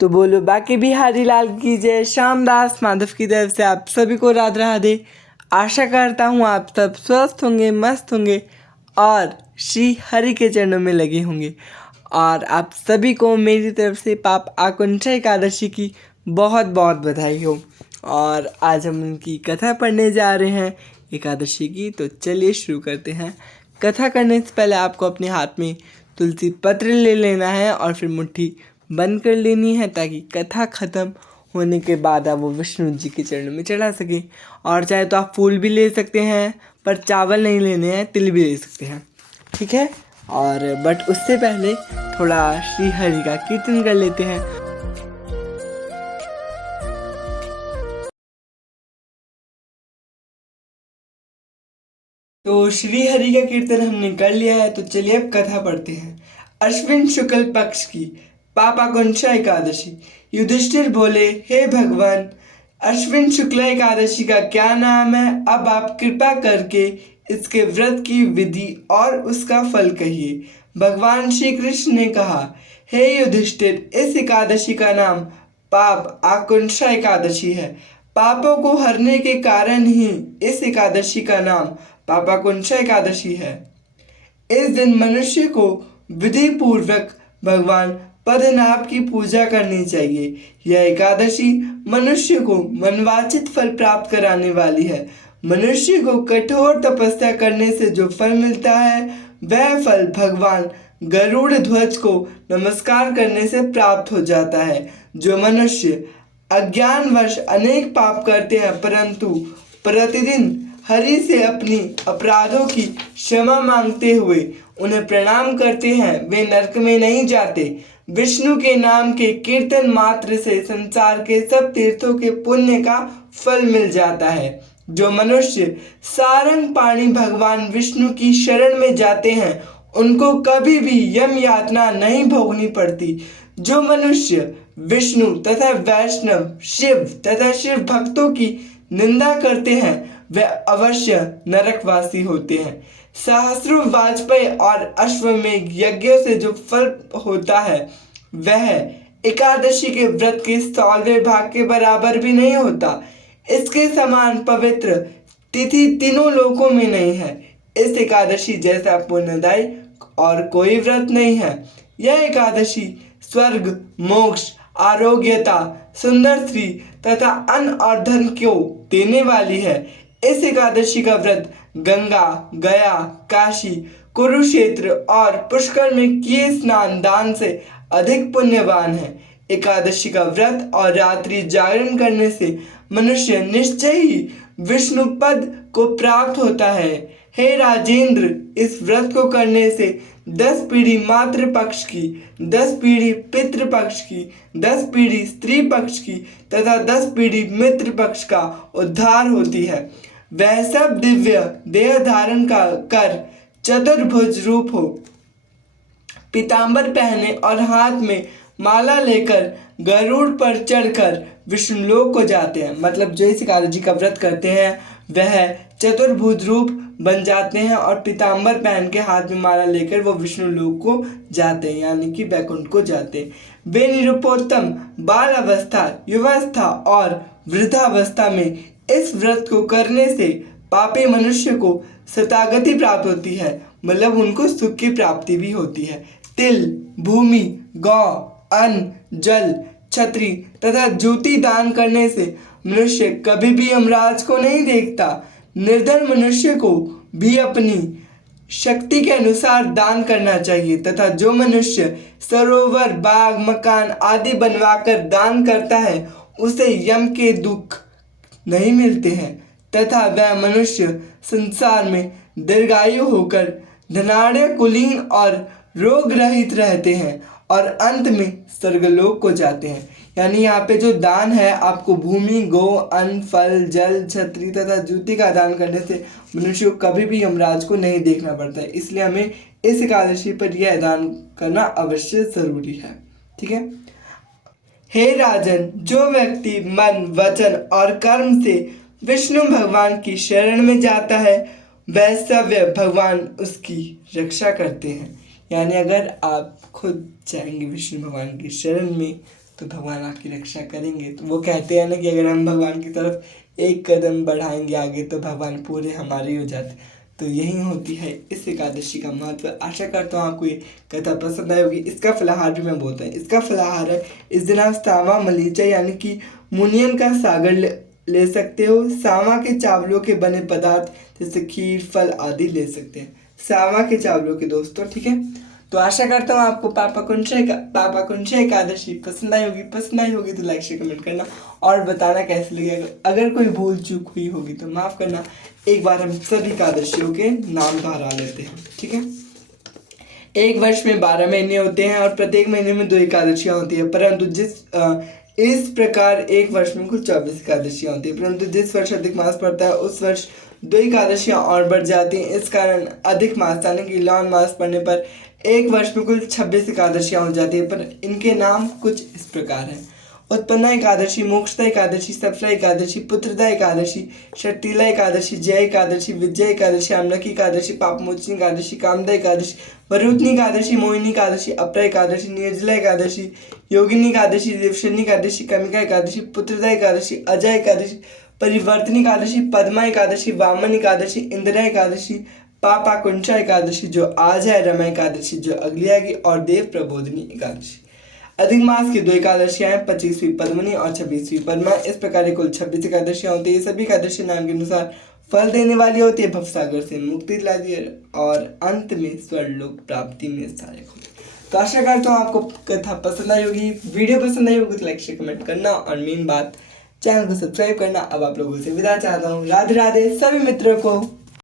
तो बोलो बाकी बिहारी लाल की जय। श्यामदास माधव की तरफ से आप सभी को राधे राधे। आशा करता हूँ आप सब स्वस्थ होंगे, मस्त होंगे और श्री हरि के चरणों में लगे होंगे। और आप सभी को मेरी तरफ से पाप आकुंठा एकादशी की बहुत बहुत बधाई हो। और आज हम उनकी कथा पढ़ने जा रहे हैं एकादशी की। तो चलिए शुरू करते हैं। कथा करने से पहले आपको अपने हाथ में तुलसी पत्र ले लेना है और फिर मुट्ठी बंद कर लेनी है, ताकि कथा ख़त्म होने के बाद आप वो विष्णु जी के चरणों में चढ़ा सकें। और चाहे तो आप फूल भी ले सकते हैं, पर चावल नहीं लेने हैं, तिल भी ले सकते हैं, ठीक है। और बट उससे पहले थोड़ा श्री हरि का कीर्तन कर लेते हैं। तो श्री हरि का कीर्तन हमने कर लिया है, तो चलिए अब कथा पढ़ते हैं। अश्विन शुक्ल पक्ष की पापाकुंठा एकादशी। युधिष्ठिर बोले, हे भगवान, अश्विन शुक्ल एकादशी का क्या नाम है? अब आप कृपा करके इसके व्रत की विधि और उसका फल कहिए। भगवान श्री कृष्ण ने कहा, हे युधिष्ठिर, इस एकादशी का नाम पाप आकुंठा एकादशी है। पापों को हरने के कारण ही इस एकादशी का नाम पापाकुंठा एकादशी है। इस दिन मनुष्य को विधि पूर्वक भगवान पद्मनाभ की पूजा करनी चाहिए। यह एकादशी मनुष्य को मनवांछित फल प्राप्त कराने वाली है। मनुष्य को कठोर तपस्या करने से जो फल मिलता है, वह फल भगवान गरुड़ ध्वज को नमस्कार करने से प्राप्त हो जाता है। जो मनुष्य अज्ञानवश अनेक पाप करते हैं, परंतु प्रतिदिन हरि से अपनी अपराधों की क्षमा मांगते हुए उन्हें प्रणाम करते हैं, वे नरक में नहीं जाते। विष्णु के नाम के कीर्तन मात्र से संसार के सब तीर्थों के पुण्य का फल मिल जाता है। जो मनुष्य सारंग पाणी भगवान विष्णु की शरण में जाते हैं, उनको कभी भी यम यातना नहीं भोगनी पड़ती। जो मनुष्य विष्णु तथा वैष्णव, शिव तथा शिव भक्तों की निंदा करते हैं, वे अवश्य नरकवासी होते हैं। सहस्रों वाजपेयी और अश्वमेध यज्ञों से जो फल होता है, वह एकादशी के व्रत के 100वें भाग के बराबर भी नहीं होता। इसके समान पवित्र तिथि तीनों लोकों में नहीं है। इस एकादशी जैसा पुण्यदायी और कोई व्रत नहीं है। यह एकादशी स्वर्ग, मोक्ष, आरोग्यता, सुंदर स्त्री तथा अन्न और धन को देने वाली है। इस एकादशी का व्रत गंगा, गया, काशी, कुरुक्षेत्र और पुष्कर में किए स्नान दान से अधिक पुण्यवान है। एकादशी का व्रत और रात्रि जागरण करने से मनुष्य निश्चय ही विष्णु पद को प्राप्त होता है। हे राजेंद्र, इस व्रत को करने से 10 पीढ़ी मातृ पक्ष की, 10 पीढ़ी पितृ पक्ष की, 10 पीढ़ी स्त्री पक्ष की तथा 10 पीढ़ी मित्र पक्ष का उद्धार होती है। वह सब दिव्य देह धारण कर चतुर्भुज रूप हो, पीतांबर पहने और हाथ में माला लेकर गरुड़ पर चढ़कर विष्णुलोक को जाते हैं। मतलब जो इस एकादशी का व्रत करते हैं, वह चतुर्भुज रूप बन जाते हैं और पीतांबर पहन के हाथ में माला लेकर वो विष्णु लोक को जाते हैं, यानी कि वैकुंठ को जाते हैं। वे निरुपोत्तम बाल अवस्था, युवावस्था और वृद्धावस्था में इस व्रत को करने से पापी मनुष्य को शतागति प्राप्त होती है, मतलब उनको सुख की प्राप्ति भी होती है। तिल, भूमि, गौ, अन्न, जल, छत्री तथा जूती दान करने से मनुष्य कभी भी यमराज को नहीं देखता। निर्धन मनुष्य को भी अपनी शक्ति के अनुसार दान करना चाहिए तथा जो मनुष्य सरोवर, बाग, मकान आदि बनवाकर दान करता है, उसे यम के दुख नहीं मिलते हैं तथा वह मनुष्य संसार में दीर्घायु होकर धनाढ़, कुलीन और रोग रहित रहते हैं और अंत में स्वर्गलोक को जाते हैं। यानी यहाँ पे जो दान है, आपको भूमि, गो, अन्न, फल, जल, छत्री तथा जूती का दान करने से मनुष्य को कभी भी यमराज को नहीं देखना पड़ता है। इसलिए हमें इस एकादशी पर यह दान करना अवश्य जरूरी है, ठीक है। हे राजन, जो व्यक्ति मन, वचन और कर्म से विष्णु भगवान की शरण में जाता है, वह सवै भगवान उसकी रक्षा करते हैं। यानी अगर आप खुद जाएंगे विष्णु भगवान की शरण में, तो भगवान आपकी रक्षा करेंगे। तो वो कहते हैं ना कि अगर हम भगवान की तरफ एक कदम बढ़ाएंगे आगे तो भगवान पूरे हमारे ही हो जाते। तो यही होती है इस एकादशी का महत्व। आशा करता हूँ आपको ये कथा पसंद आई होगी। इसका फलाहार भी मैं बोलता हूँ, इसका फलाहार है इस दिन आप सावा मलीचा यानी कि मुनियन का सागर ले सकते हो। सावा के चावलों के बने पदार्थ जैसे खीर, फल आदि ले सकते हैं, सावा के चावलों के दोस्तों, ठीक है। तो आशा करता हूँ आपको पापा कुंशा एकादशी पसंद आई होगी तो लाइक शेयर कमेंट करना और बताना कैसे लगे। अगर कोई भूल चूक हुई होगी तो माफ़ करना। एक बार हम सभी एकादशियों के नाम दोहरा लेते हैं, ठीक है। एक वर्ष में 12 महीने होते हैं और प्रत्येक महीने में 2 एकादशियाँ होती है, परंतु इस प्रकार एक वर्ष में कुल 24 एकादशियाँ होती है, परंतु जिस वर्ष अधिक मास पड़ता है उस वर्ष 2 एकादशियाँ और बढ़ जाती हैं। इस कारण अधिक मास यानी कि लॉन मास पड़ने पर एक वर्ष में कुल 26 एकादशियाँ हो जाती है, पर इनके नाम कुछ इस प्रकार हैं: उत्पन्ना एकादशी, मोक्षदा एकादशी, सफला एकादशी, पुत्रदा एकादशी, शर्तिला एकादशी, जय एकादशी, विजय एकादशी, आमलकी एकादशी, पापमोचनी एकादशी, कामदा एकादशी, वरुथनी एकादशी, मोहिनी एकादशी, अपरा एकादशी, निर्जला एकादशी, योगिनी एकादशी, देवशनी एकादशी, कमिका एकादशी, पुत्रदा एकादशी, अजय एकादशी, परिवर्तनी एकादशी, पद्मा एकादशी, वामन एकादशी, इंदिरा एकादशी, पापा कुंशा एकादशी जो आज है, रमा एकादशी जो अगली आएगी, और देव प्रबोधनी एकादशी। अधिक मास की 2 एकादशियां हैं, 25वीं पद्मनी और 26वीं पद्मा। इस प्रकार कुल 26 एकादशियां होती है। सभी एकादशी नाम के अनुसार फल देने वाली होती है, भवसागर से मुक्ति दिलाती है और अंत में स्वर्गलोक प्राप्ति में सहायक होती है। तो आशा करता हूँ आपको कथा पसंद आई होगी। वीडियो पसंद आई होगी तो लाइक शेयर कमेंट करना और मेन बात चैनल को सब्सक्राइब करना। अब आप लोगों से विदा चाहता हूँ। राधे राधे सभी मित्रों को।